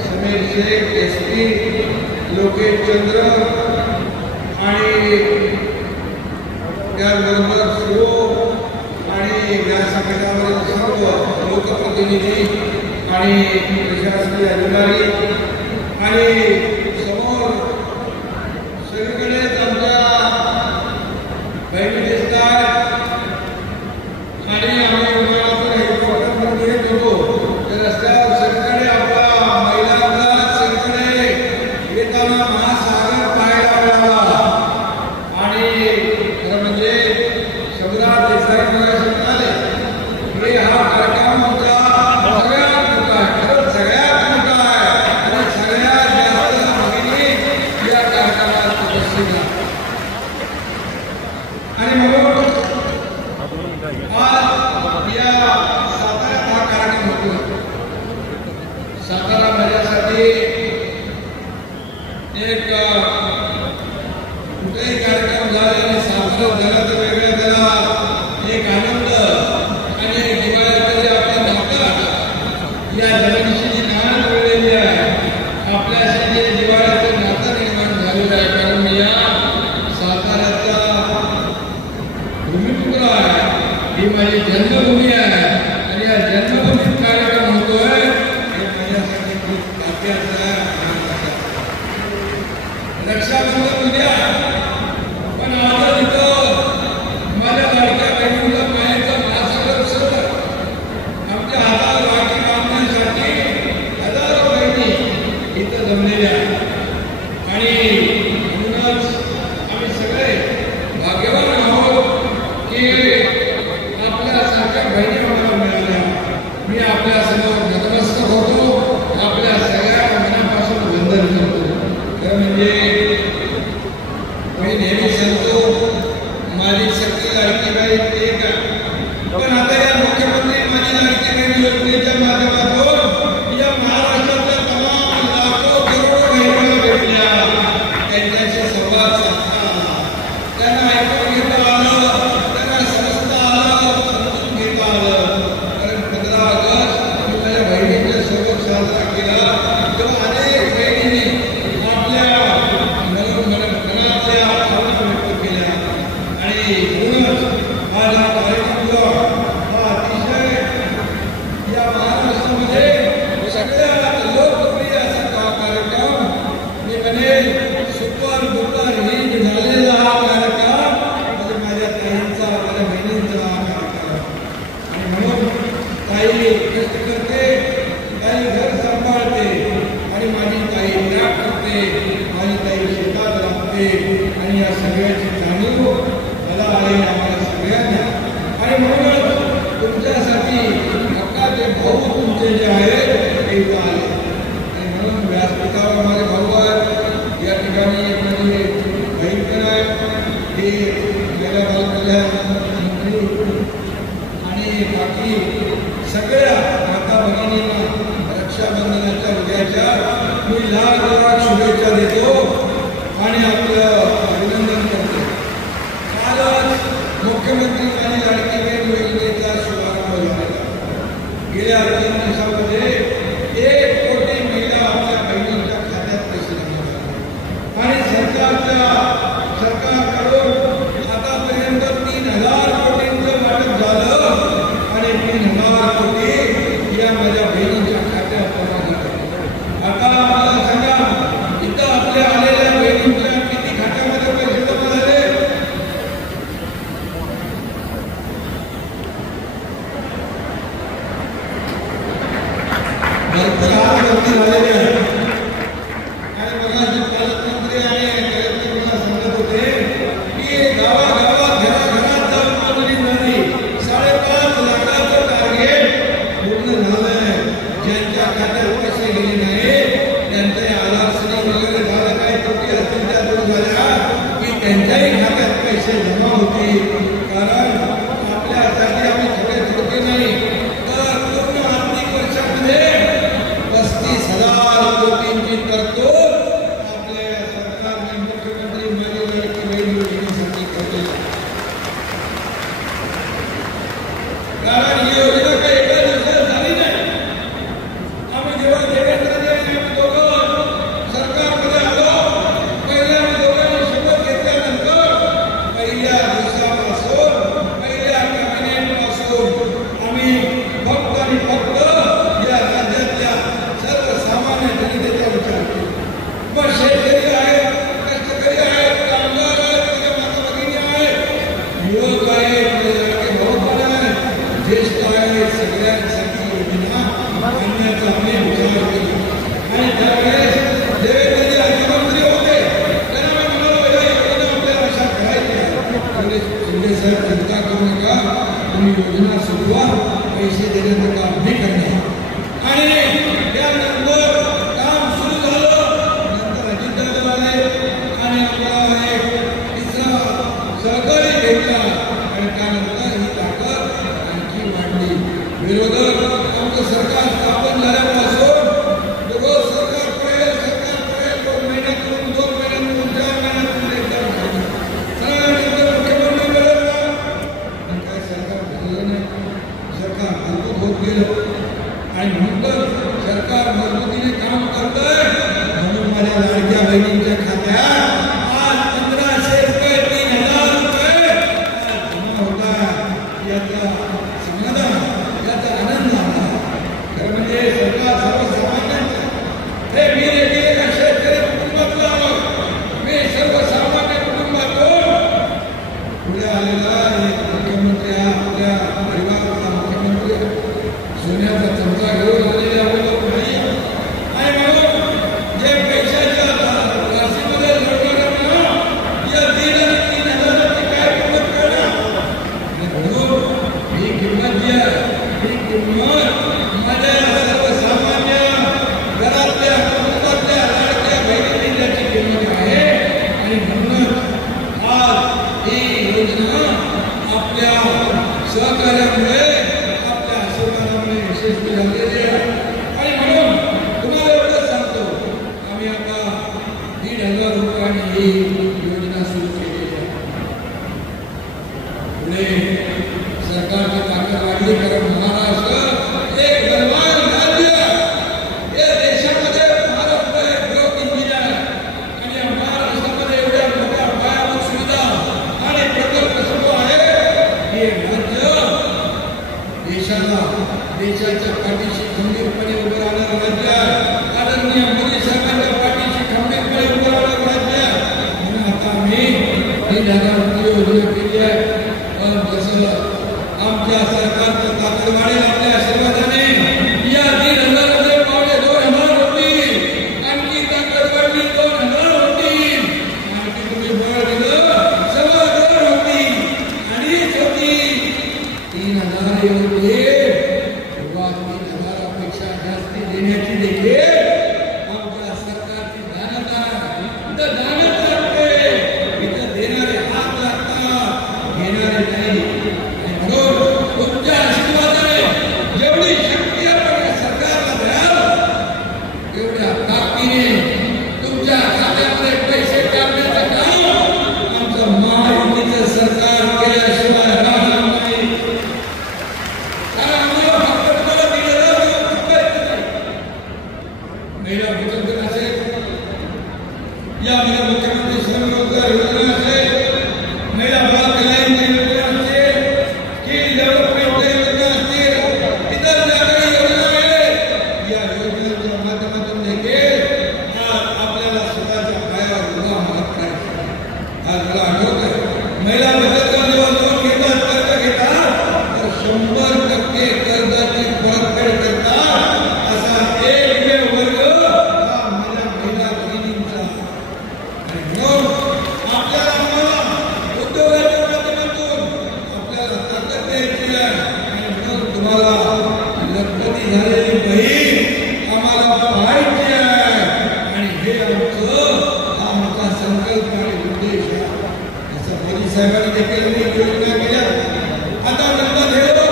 समीर शेख, SP लोकेश चंद्र आणि त्याचबरोबर आणि व्यासपीठावरील सर्व लोकप्रतिनिधी आणि प्रशासकीय अधिकारी आणि समोर सगळीकडेच आमच्या बहिणी दिसत आहेत. आणि आम्ही उन्हाळ्यातून हेलिकॉप्टरमध्ये येत होतो तर रस्त्यावर सगळीकडे आपल्या महिलांना सगळीकडे येताना महासागर पाहायला मिळाला. आणि खरं म्हणजे शंभूराज देसाई म्हणाले की हा कार्यक्रम आमचा सगळ्यात मोठा आहे. खरंच सगळ्यात मोठा आहे आणि सगळ्यात जास्त भगिनी या कार्यक्रमात उपस्थित आहेत. आणि म्हणून आज या साताऱ्यात हा कार्यक्रम होतो. सातारा माझ्यासाठी एक कुठेही कार्यक्रम झाला आणि सातारा झाला तर वेगळ्या त्याला एक आनंद आणि एक दिवाळीमध्ये आपलं नातं या जगदीशी जी नाळ जुळलेली आहे, आपल्याशी जे दिवाळीचं नातं निर्माण झालेलं आहे. कारण मी या साताऱ्याचा भूमिपुत्र आहे, ही माझी जन्मभूमी आहे आणि या जन्मभूमीत कार्यक्रम होतोय हे माझ्यासाठी खूप भाग्याचं आहे. रक्षाबंधन उद्या, पण आता तिथं माझ्या लाडक्या बहिणीला मायाचा महासागर सोडला. आमच्या हाताला राखी बांधण्यासाठी हजारो बहिणी इथं जमलेल्या आणि म्हणूनच आम्ही सगळे भाग्यवान आहोत की आपल्यासारख्या बहिणी आम्हाला मिळाल्या. मी आपल्या समोर नतमस्तक होतो, आपल्या सगळ्या मनापासून वंदन करतो. खरं म्हणजे मी नेहमी सांगतो माझी सगळी लाडकी बहीण एक आहे, पण आता या मुख्यमंत्री माझी लाडकी बहीण योजनेच्या माध्यमातून या महाराष्ट्रातल्या तमाम लाखो करोडो बहिणीला भेटल्या. त्यांच्याशी संवाद साधला, त्यांना ऐकून घेता आलं, त्यांना समजता आलं, समजून घेता आलं. कारण 15 ऑगस्ट मी माझ्या बहिणींच्या सोबत साजरा केला तेव्हा अनेक बहिणींनी आपल्या मनातल्या भावना व्यक्त केल्या आणि म्हणूनच माझा कार्यक्रम हा अतिशय या महाराष्ट्रामध्ये सगळ्यात लोकप्रिय असा कार्यक्रम मी म्हणेन सुपर डुपर हिट झालेला हा कार्यक्रम म्हणजे माझ्या ताईंचा, माझ्या बहिणींचा हा कार्यक्रम. आणि म्हणून ताई कष्ट करते, ताई घर सांभाळते आणि माझी ताई त्याग करते, माझी ताई शेतात राहते आणि या सगळ्याची जाणीव मला आहे आम्हाला सगळ्यांना. आणि म्हणूनच तुमच्यासाठी हक्काचे भाऊ तुमचे जे आहेत ते इथं आले आणि म्हणून व्यासपीठावर माझे भाऊ आहेत. या ठिकाणी एक माझी बहीण पण आहे, हे गेल्या बालकल्याण मंत्री आणि बाकी सगळ्या माता भगिनींना रक्षाबंधनाच्या उद्याच्या मी लाख शुभेच्छा देतो आणि आपलं अभिनंदन करतो. कालच मुख्यमंत्री आणि लाडकी बहीण योजनेचा शुभारंभ झाला. गेल्या 3 दिवसामध्ये 1 कोटी महिला आपल्या बहिणींच्या खात्यात पैसे जमा झाले आणि सरकारकडून आतापर्यंत 3000 कोटींचं वाटप झालं आणि 3000 कोटी या माझ्या बहिणींच्या खात्यात जमा झाले. आता मला सांगा इथं आपल्या आलेल्या बहिणींच्या किती खात्यामध्ये पैसे जमा झाले? भरपूर हातभरती झालेली आहे. आणि मला जे पालकमंत्री आणि कलेक्टर मला सांगत होते की गावागावात घराघरात जाऊन नोंदणी झाली. 5.5 लाखाचं टार्गेट पूर्ण झालंय. 3,000 रुपये योजना केली आहे. पण जसं आमच्या सरकारचं ताकद वाढेल आपल्या आशीर्वादाने या 3,000 मध्ये पावले 2,000 होतील. आणखी ताकद वाढली 2,000 होतील. आणखी तुम्ही बळ दिलं 2,000 होतील. 2,500 होतील. 3,000 होते तेव्हा 3,000 पेक्षा जास्त देण्याची देखील आमच्या सरकारची दानता लागते. इथं देणारे हात लागतात, घेणारे नाही. म्हणून तुमच्या आशीर्वादाने जेवढी शक्ती आपण सरकारला द्याल तेवढ्या ताकदीने तुमच्या खात्यामध्ये पैसे टाकण्याचं काम आमचं महायुतीचं सरकार केल्याशिवाय राहणार नाही. कारण आम्हाला फक्त तुम्हाला दिलेलं महिला बचत गट असेल, या महिला मुख्यमंत्री स्वयंरोजगार योजना असेल, महिला बाल कल्याण योजना असेल, स्किल डेव्हलपमेंट योजना असतील, इतर ज्या काही योजना आहेत या योजनांच्या माध्यमातून देखील आपल्याला स्वतःच्या पायावर उभा करायचं. आज मला आठवतं महिला बचत गट जेव्हा लोन घेतात, कर्ज घेतात तर 100% कर्जाची परतफेड करतात. असा एकमेव वर्ग हा माझ्या महिला भगिनींचा. आणि म्हणून आपल्याला उद्योगाच्या माध्यमातून आपल्याला ताकद द्यायची आहे. आणि म्हणून तुम्हाला लखपती झालेली बहीण आम्हाला पाहायची आहे. आणि हे हा आमचा संकल्प आणि उद्देश आहे. असं मोदी साहेबांनी देखील योजना केल्या. आता नंतर घेऊ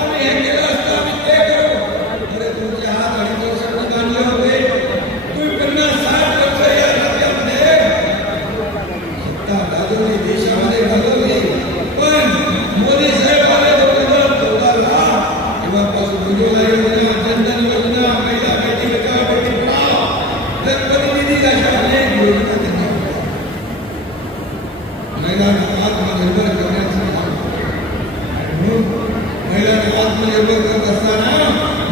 आम्ही हे केलं असतं, आम्ही ते करू. अरे तुमचे हात 2.5 वर्षांनी बांधले होते. तुम्ही 50-60 वर्ष या राज्यामध्ये सत्ता गाजवली, देशामध्ये गाजवली. पण मोदी साहेब आले 2014ला तेव्हापासून उज्ज्वला योजना, जनधन योजना, महिला बेटी बचाओ बेटी पढाओ, लखपती दीदी अशा अनेक योजना त्यांनी महिलांना आत्मनिर्भर करण्याचं काम. म्हणून महिलांना आत्मनिर्भर करत असताना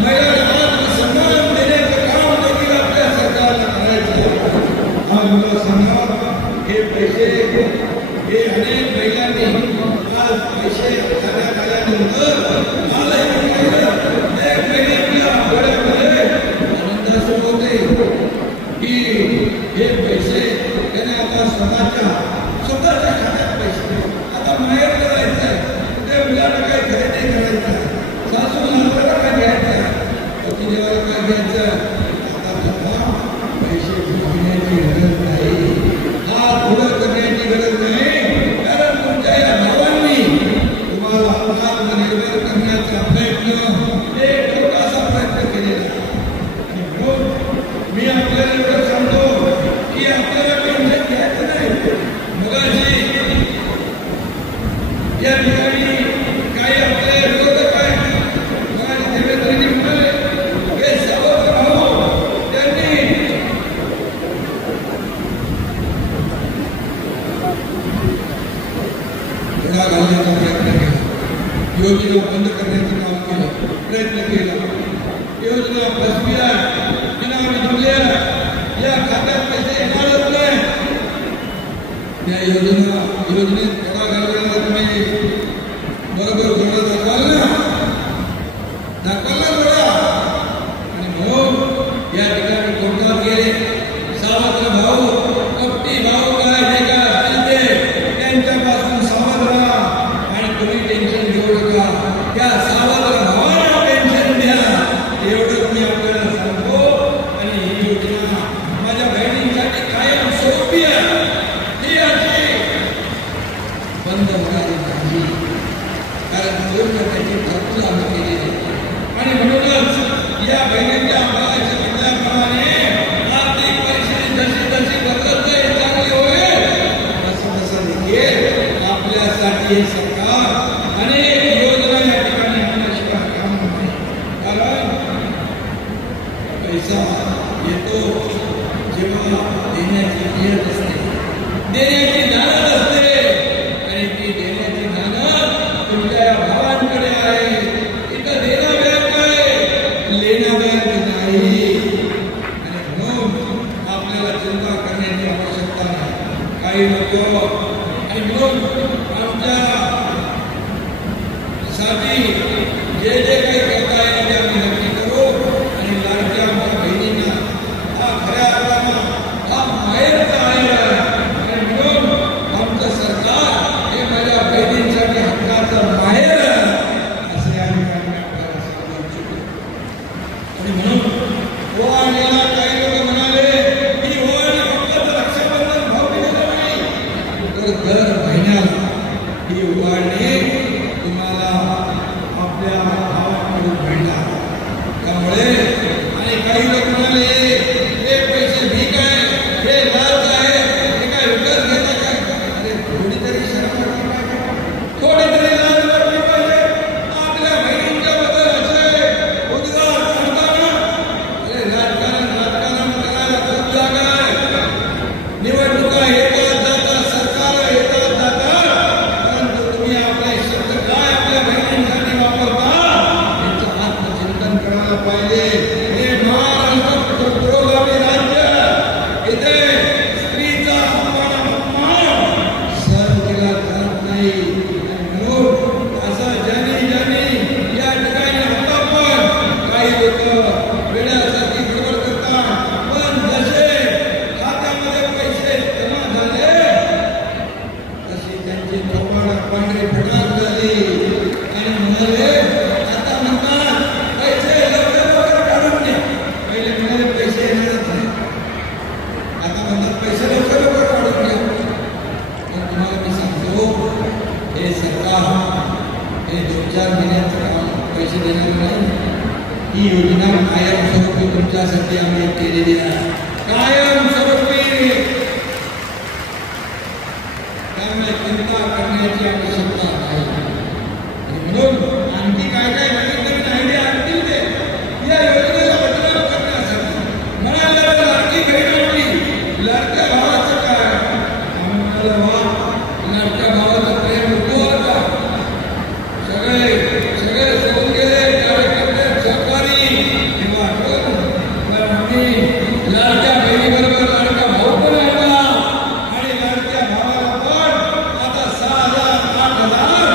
महिलांना आत्मसन्मान देण्याचं काम देखील आपल्या सरकारला करायचं. आज मला सांगा, हे पैसे हे अनेक महिलांनी आज पैसे खात्यात आल्यानंतर अनेक महिलांच्या डोळ्यामध्ये आनंदाचे होते की हे पैसे त्याने आता स्वतःच्या खात्यात पैसे आता माहेर करायचं आहे, ते मुलांना काही खरेदी करायचं आहे, सासू सासऱ्याला काय घ्यायचं आहे, पती देवाला काय घ्यायचं आहे. आता तुम्हाला पैसे घेण्याची गरज नाही, हात पुढं करण्याची गरज नाही. कारण तुमच्या या भावांनी तुम्हाला आत्मनिर्भर करण्याचा प्रयत्न एक छोटासा प्रयत्न केलेला आहे. आणि म्हणून मी आपल्याला एवढं सांगतो की आपल्याला टेन्शन घ्यायचं नाही. मगाशी या ठिकाणी काही आपले विरोधक आहेत, देवेंद्रजी म्हणाले हे सावत्र भाऊ त्यांनी घोडा घालण्याचा प्रयत्न केला, योजना बंद करण्याचं काम केलं, प्रयत्न केला. योजना फसवी आहे, बिनामी जमल्या, या खात्यात पैसे येणारच नाही. त्या योजनेत घोडा घालण्याला तुम्ही बरोबर घोडा दाखवाल ना घोडा. आणि म्हणून या ठिकाणी कोर्टात गेले. सावत्र भाऊ, कपटी भाऊ काय जे काय असतील ते त्यांच्यापासून सावध राहा आणि तुम्ही टेन्शन घेऊ नका. त्या सावत्र भावाला टेन्शन द्या, एवढंच मी आपल्याला सांगतो. आणि ही योजना माझ्या बहिणींसाठी कायम सोपी आहे, ही अशी बंद होणारी नाही. कारण त्याची तरतूद आम्ही केलेली. आणि म्हणूनच या बहिणींच्या भावाच्या म्हणण्याप्रमाणे आर्थिक परिस्थिती जशी जशी बदलत जाईल, चांगली होईल, तसं देखील आपल्यासाठी हे सरकार अनेक योजना या ठिकाणी आणण्याशिवाय काम नाही. कारण पैसा येतो जेव्हा देण्याची नियत असते, देण्याची नाद असते. आणि ती देण्याची नाद तुमच्या या भावांकडे आहे. इथं देणं बँक आहे, लेणं बँक नाही. आणि म्हणून आपल्याला चिंता करण्याची आवश्यकता नाही. काही लोक आणि म्हणून आमच्या साठी जे जे काही करता येईल ते आम्ही नक्की करू आणि लाडक्या आमच्या बहिणींना हा खऱ्या अर्थानं हा माहेरचा आहे आणि म्हणून आमचं सरकार हे माझ्या बहिणींसाठी हक्काचं माहेर असे आम्ही आपल्याला सांगू इच्छितो. आणि म्हणून ओवाळणीला काही लोक म्हणाले की ओवाळणी फक्त रक्षाबंधन भाऊबीजेला नाही तर दर महिन्याला ही ओवाळणी तुम्हाला आपल्या भावाकडून मिळणार. त्यामुळे आणि काही लोक म्हणाले हे पैसे भीक आहे, हे लाच आहे, हे काय विकत घेता काय? अरे थोडी तरी शरम वाटली पाहिजे, थोडी तरी लाज वाटली पाहिजे. आपल्या बहिणींच्या बद्दल असे उद्गार करताना अरे राजकारण करायला खूप जागा आहे. निवडणुका येतात जातात, सरकार येतात जातात, परंतु तुम्ही आपले शब्द काय आपल्या बहिणींसाठी वापरता याचं आत्मचिंतन करायला पाहिजे. हे महाराष्ट्र पुरोगामी राज्य, इथे स्त्रीचा अपमान सहन केला जात नाही. म्हणून असं ज्यांनी या ठिकाणी आता पण काही लोक वेळासाठी गडबड करतात, पण जसे खात्यामध्ये पैसे जमा झाले तशी त्यांची थोपाडा पांढरी फटाक झाली आणि म्हणाले आता म्हणतात पैसे लवकर काढून द्या. पहिले म्हणाले पैसे येणारच नाही, आता म्हणतात पैसे लवकर काढून द्या. पण तुम्हाला मी सांगतो हे सरकार हे 2-4 महिन्याचं काम पैसे देणार नाही. ही योजना कायमस्वरूपी तुमच्यासाठी आम्ही केलेली आहे, कायमस्वरूपी. त्यामुळे चिंता करण्याची आवश्यकता नाही. म्हणून आणखी काय काय नवीन आयडिया आणतील ते या योजनेला बदलाव करण्यासाठी. म्हणाले लाडकी बहीण आणली, लाडक्या भावाचं काय? आम्ही म्हणालो वा, लाडक्या भावाचं प्रेम होतो का? सगळे सोडून गेले कार्यकर्ते सरकारी हे वाटून, पण आम्ही लाडक्या बहिणीबरोबर लाडका भाऊ पण आणला आणि लाडक्या भावाला पण आता 6,000 8,000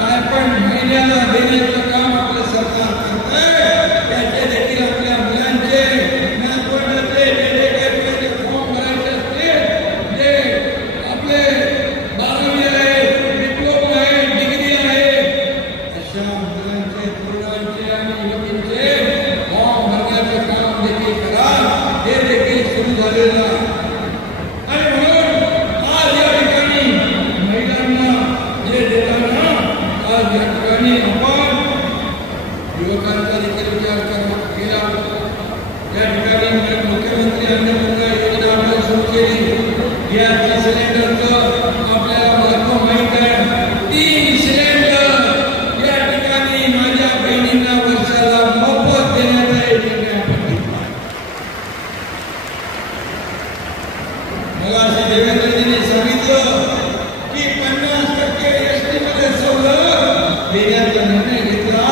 काय पण महिन्याला देण्याचं काम आपलं सरकार करतंय. त्याचे देखील आपल्या मुलांचे नातवंडाचे जे काही पुढे फॉर्म भरायचे असतील, जे आपले 12वी आहे, डिप्लोमा आहे, डिग्री आहे, अशा मुलांचे तरुणांचे आणि मुलींचे फॉर्म भरण्याचं काम देखील करा. हे देखील सुरू झालेलं आहे. आणि म्हणून आज या ठिकाणी महिलांना जे देताना आज या ठिकाणी आपण युवकांचा देखील विचार केला. या ठिकाणी मुख्यमंत्री अन्नपूर्णा योजना आपण सुरू केली. गॅसच्या सिलेंडरचं आपल्याला महत्व माहीत आहे. 3 सिलेंडर या ठिकाणी माझ्या बहिणींना वर्षाला मोफत देण्याचा निर्णय आपण घेतला. मला असे देवेंद्रजींनी सांगितलं की 50% एसटी मध्ये सवलत देण्याचा निर्णय घेतला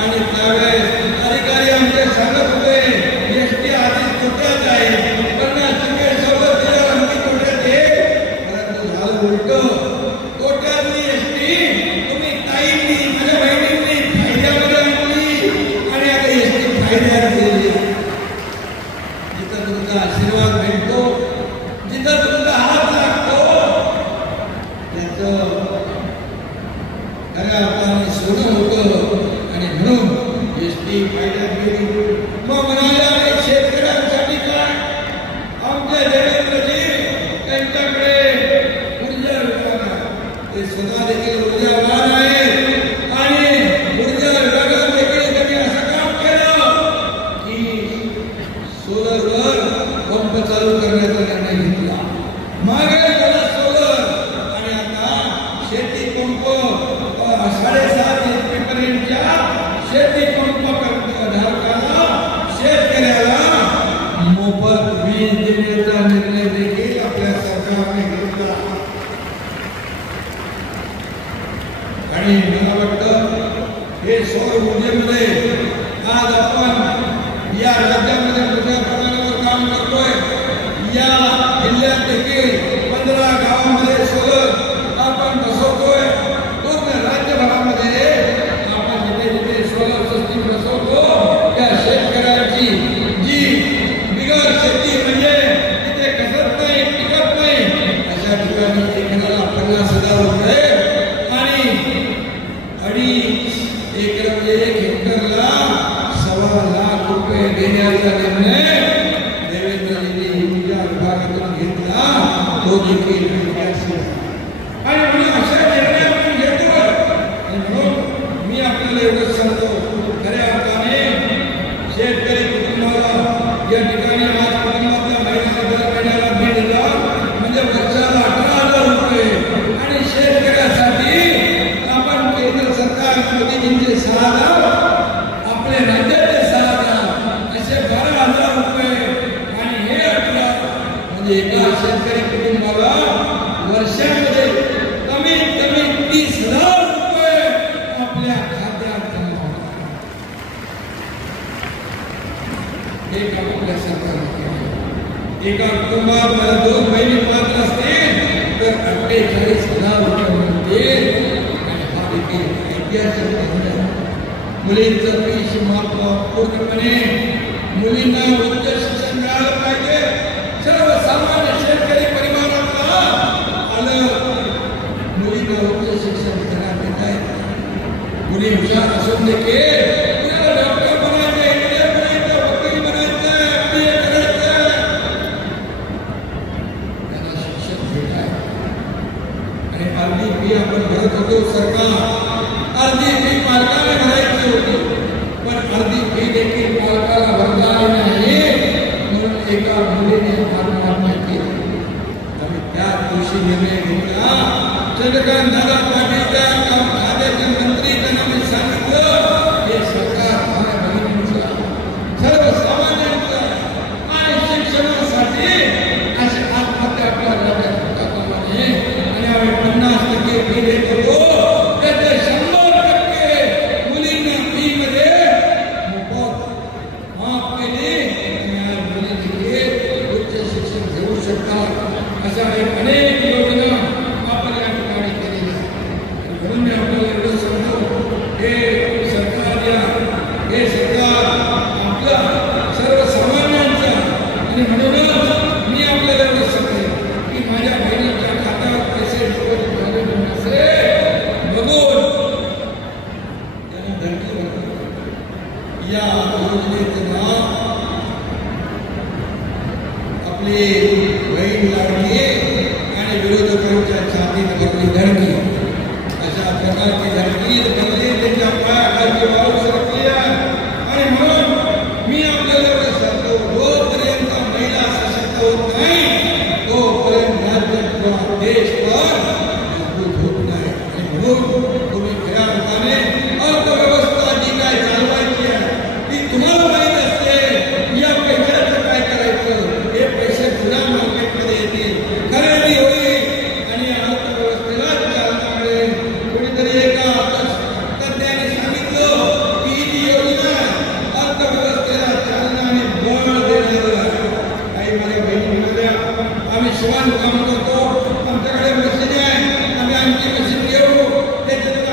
आणि त्यावेळेस अधिकारी आमचे सांगत होते एसटी आधीच तोट्यात आहे, 50% सवलत दिल्यावर आणखी तोट्यात येईल. परंतु झालं उलट, तोट्यातली एसटी तुम्ही ताईंनी माझ्या बहिणींनी फायद्यामध्ये आणली आणि आता एसटी फायद्यात गेली. जिथं तुमचा आशीर्वाद भेटतो, जिथं तुमचा हात लागतो, त्याचं खऱ्या अर्थाने सोनं होतं आणि म्हणून एसटी फायद्यात गेली. मग म्हणाले शेतकऱ्यांसाठी काय? आमचे देवेंद्रजी त्यांच्याकडे ऊर्जा विभाग आहे, ते स्वतः देखील ऊर्जावान आहे आणि ऊर्जा विभागात देखील त्यांनी असं काम केलं की सोलरवर पंप चालू करण्याचा निर्णय घेतला. मागे त्याला सोलर आणि आता शेती पंप 7.5 HP पर्यंतच्या शेती पंप धारकाला शेतकऱ्याला मोफत वीज देण्याचा निर्णय देखील आपल्या सरकारने घेतला. आणि मला वाटतं हे सौर ऊर्जेमध्ये आज आपण या राज्यामध्ये मोठ्या प्रमाणावर काम करतोय. या जिल्ह्यात देखील 15 गावांमध्ये सोलर रुपये आणि 2.5 एकर म्हणजे 1 हेक्टरला 1.25 लाख रुपये देण्याचा निर्णय देवेंद्रजींनी ऊर्जा विभागातून घेतला. तो देखील आणि म्हणून अशा निर्णय आपण घेतो. आणि म्हणून मी आपल्याला एवढंच सांगतो, खऱ्या अर्थाने शेतकरी कुटुंबाला या ठिकाणी आज कुटुंबातल्या महिन्याला दर महिन्याला 1,500 म्हणजे वर्षाला 18,000 रुपये आणि शेतकऱ्यासाठी आपण केंद्र सरकार मोदीजींचे 6,000 आपले राज्याचे 6,000 असे 12,000 रुपये आणि हे 18 म्हणजे एका शेतकरी कुटुंबाला वर्षामध्ये कमीत कमी 30,000 रुपये आपल्या खात्यात जमा होतात. एक आपल्या सरकारने एका कुटुंबात मला 2 महिने पात्र असतील तर 48,000 रुपये मिळतील. आणि हा देखील ऐतिहासिक निर्णय. मुलींचं फीस माफ पूर्णपणे मुलींना उच्च शिक्षण मिळालं पाहिजे. सर्वसामान्य शेतकरी परिवारातला मुलींना उच्च शिक्षण देण्यात येत आहे. मुली हुशार असून देखील डॉक्टर बनायचं, इंजिनियर बनायचं, वकील बनायचं, MBA करायचं, त्यांना शिक्षण भेट आहे. आणि अर्धी फी आपण भरत होतो. सरकार अर्धी फी पालकाला भरायची होती, पण अर्धी फी देखील पालकाला भरता आली नाही. म्हणून एका मुलीने आत्महत्या केली. आम्ही त्या दिवशी निर्णय घेतला. चंद्रकांत दादा पाटील खात्याचे मंत्री त्यांना मी सांगितलं हे सरकार माझ्या बहिणींचं, सर्वसामान्यांचं आणि शिक्षणासाठी असे आत्महत्या करण्याप्रमाणे आणि आम्ही 50% फी देत होतो. त्याचे 100% मुलींना फी मध्ये मोफत माफ केली आणि मुली देखील उच्च शिक्षण घेऊ शकतात. अशा अनेक योजना आपण या ठिकाणी केलेल्या. म्हणून मी आपल्याला एवढं सांगतो, हे सरकार आपलं सर्वसामान्यांचं. आणि म्हणूनच मी आपल्याला एवढं सांगेन की माझ्या बहिणीच्या खात्यावर पैसे झाले बघून त्यांना धमकी बघा. या योजनेचं नाव आपली बहीण लाडकी आणि विरोधकांच्या छातीत भरली धडकी. अशा प्रकारची धडकी बनली त्यांच्या पायाखाली वाळू सरकली आहे. आणि म्हणून मी आपल्याला एवढं सांगतो, जोपर्यंत महिला सशक्त होत नाही तोपर्यंत राज्य किंवा देश मजबूत होत नाही. आणि म्हणून तुम्ही खऱ्या अर्थाने अर्थव्यवस्था जी काय चालवायची आहे ती तुम्हाला माहीत असते. या पैशाचं काय करायचं, हे पैसे पुन्हा मार्केटमध्ये येतील, खरेदी होईल आणि अर्थव्यवस्थेला चालना मिळेल. कोणीतरी एका तज्ञाने सांगितलं की ही योजना अर्थव्यवस्थेला चालना आणि बळ देणार आहे. काही माझ्या बहिणी म्हणाल्या, आम्ही शिवण काम करतो, आमच्याकडे मशीन आहे, आम्ही आणखी मशीन घेऊ, त्याच्यात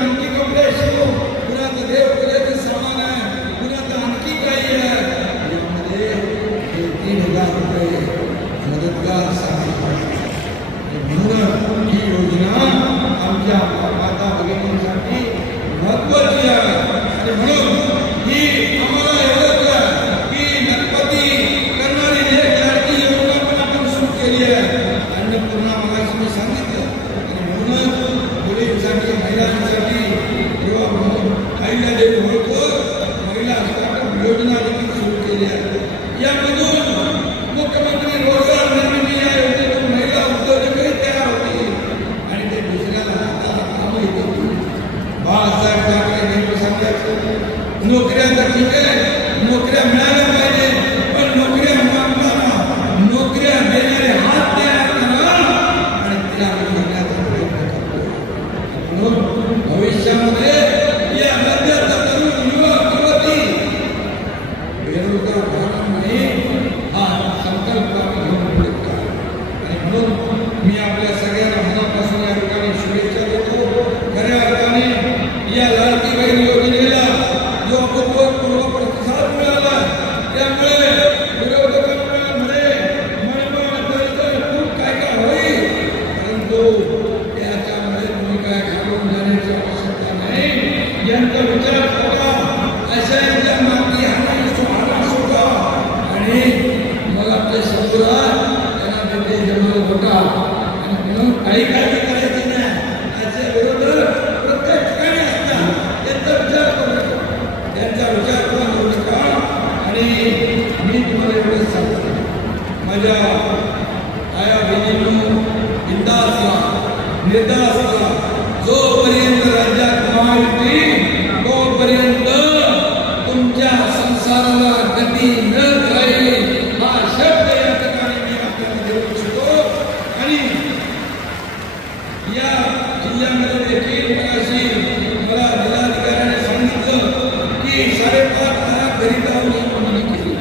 नेता असला जोपर्यंत राज्यात महायुती तोपर्यंत तुमच्या संसाराला गती मिळत राहील हा शब्द या ठिकाणी मी आपल्याला देऊ इच्छितो. आणि या जिल्ह्यामध्ये देखील मगाशी मला जिल्हाधिकाऱ्याने सांगितलं की 5.5 घरी जाऊन ही नोंदणी केली.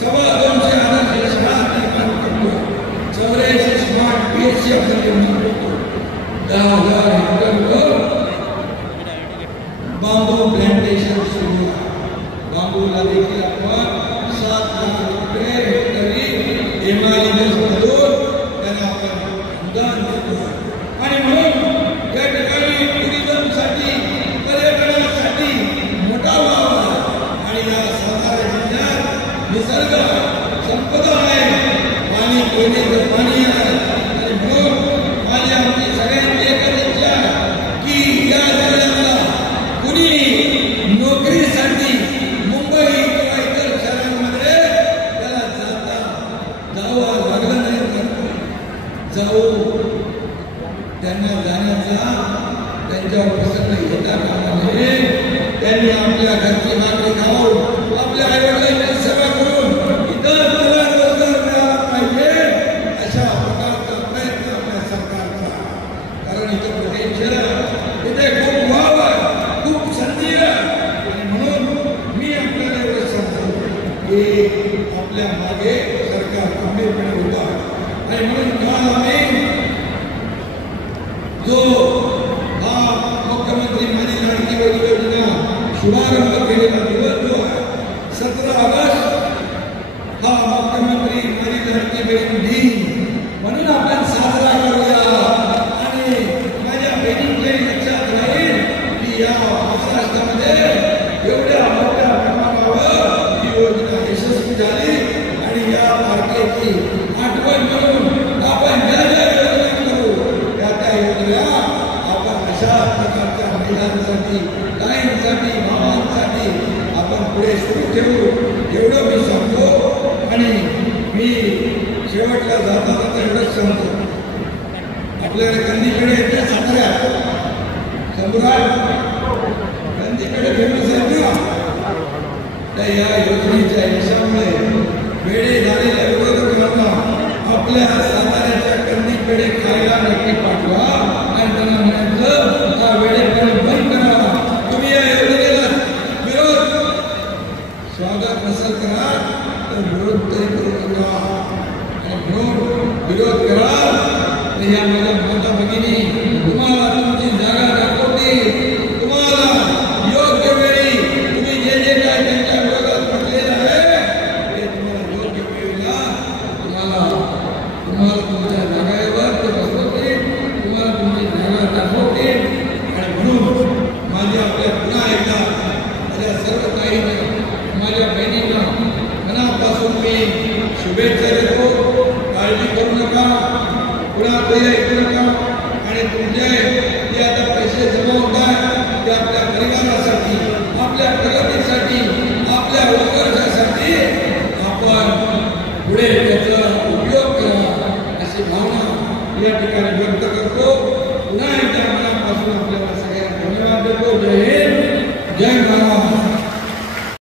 250 आदर्श शाळा निर्माण करतो. 84 स्मार्ट PHC आपण निर्माण करतो. 10,000 हेक्टरवर बांबू प्लांटेशन सुरू आहे. बांबूला देखील आपण 7 लाख रुपये हेक्टरी MIDS मधून त्यांना आपण अनुदान देतो. आणि म्हणून या ठिकाणी टुरिझमसाठी पर्यटनासाठी मोठा वाव आहे. आणि या सातारा जिल्ह्यात निसर्ग संपदा आहे, पाणी पिण्याचं पाणी आहे. आणि म्हणून माझी आमची सगळ्यांची एकच इच्छा आहे की या जिल्ह्याला कुणी नोकरीसाठी मुंबई किंवा इतर शहरांमध्ये त्याला जावं लागलं नाही तर जाऊ त्यांना जाण्याचा त्यांच्यावर प्रसंग येता कामा नये. त्यांनी आपल्या घरची भाकरी खाऊन आपल्या आईवडिलांची सेवा करून इतर त्याला रोजगार मिळाला पाहिजे अशा प्रकारचा प्रयत्न आपल्या सरकारचा. कारण इथं प्रत्येक शहरात इथे खूप वाव आहे, खूप संधी आहे. आणि म्हणून मी आपल्याला एवढं सांगतो की आपल्या मागे सरकार गंभीरपणे उभा आहे. आणि म्हणून काल आम्ही जो हा मुख्यमंत्री माझी लाडकी बहीण योजना शुभारंभ केलेला दिवस जो आहे 17 ऑगस्ट हा मुख्यमंत्री माझी लाडकी बहीण दिन म्हणून आपण साजरा करूया. आणि माझ्या बहिणींच्या लक्षात राहील की या महाराष्ट्रामध्ये एवढ्या मोठ्या प्रमाणावर ही योजना यशस्वी झाली. आणि या तारखेची आठवण म्हणून आपण ज्या ज्या योजना करू त्या योजना आपण अशा प्रकारच्या महिलांसाठी, ताईंसाठी, मामांसाठी आपण पुढे सुरू ठेवू एवढं मी सांगतो. आणि मी शेवटला जाता जाता एवढंच सांगतो, आपल्याकडे कंदीपेढे येते साताऱ्यात सम्राट कंदीपेढे फेमस आहेत ना. त्या या योजनेच्या यशामुळे वेळे झालेल्या विरोधकांना आपल्या साताऱ्याच्या कंदीपेढे खायला नक्की पाठवा आणि त्यांना म्हणायचं हा वेळेपर्यंत बंद करा. तुम्ही या योजनेला विरोध स्वागत नसेल करा तर विरोध तरी करू नका. आणि म्हणून विरोध करा तर या माझ्या माता भगिनी तुम्हाला तुमची जागा दाखवतील. तुम्हाला योग्य वेळी तुम्ही जे जे काय त्यांच्या विरोधात म्हटलेलं आहे ते तुम्हाला योग्य वेळेला तुम्हाला तुमच्या जागेवर ते बसवतील, तुम्हाला तुमची जागा दाखवतील. आणि म्हणून माझी आपल्या पुन्हा एकदा माझ्या सर्व ताईंना, माझ्या बहिणींना मनापासून मी शुभेच्छा देतो. काळजी करू नका, पुन्हा ते ऐकू नका. आणि तुमचे जे आता पैसे जमा होत आहेत ते आपल्या परिवारासाठी, आपल्या प्रगतीसाठी, आपल्या उत्कर्षासाठी आपण पुढे त्याचा उपयोग करा अशी भावना या ठिकाणी व्यक्त करतो. पुन्हा एकदा मनापासून आपल्याला सगळ्यांना धन्यवाद देतो. जय हिंद, जय महाराष्ट्र.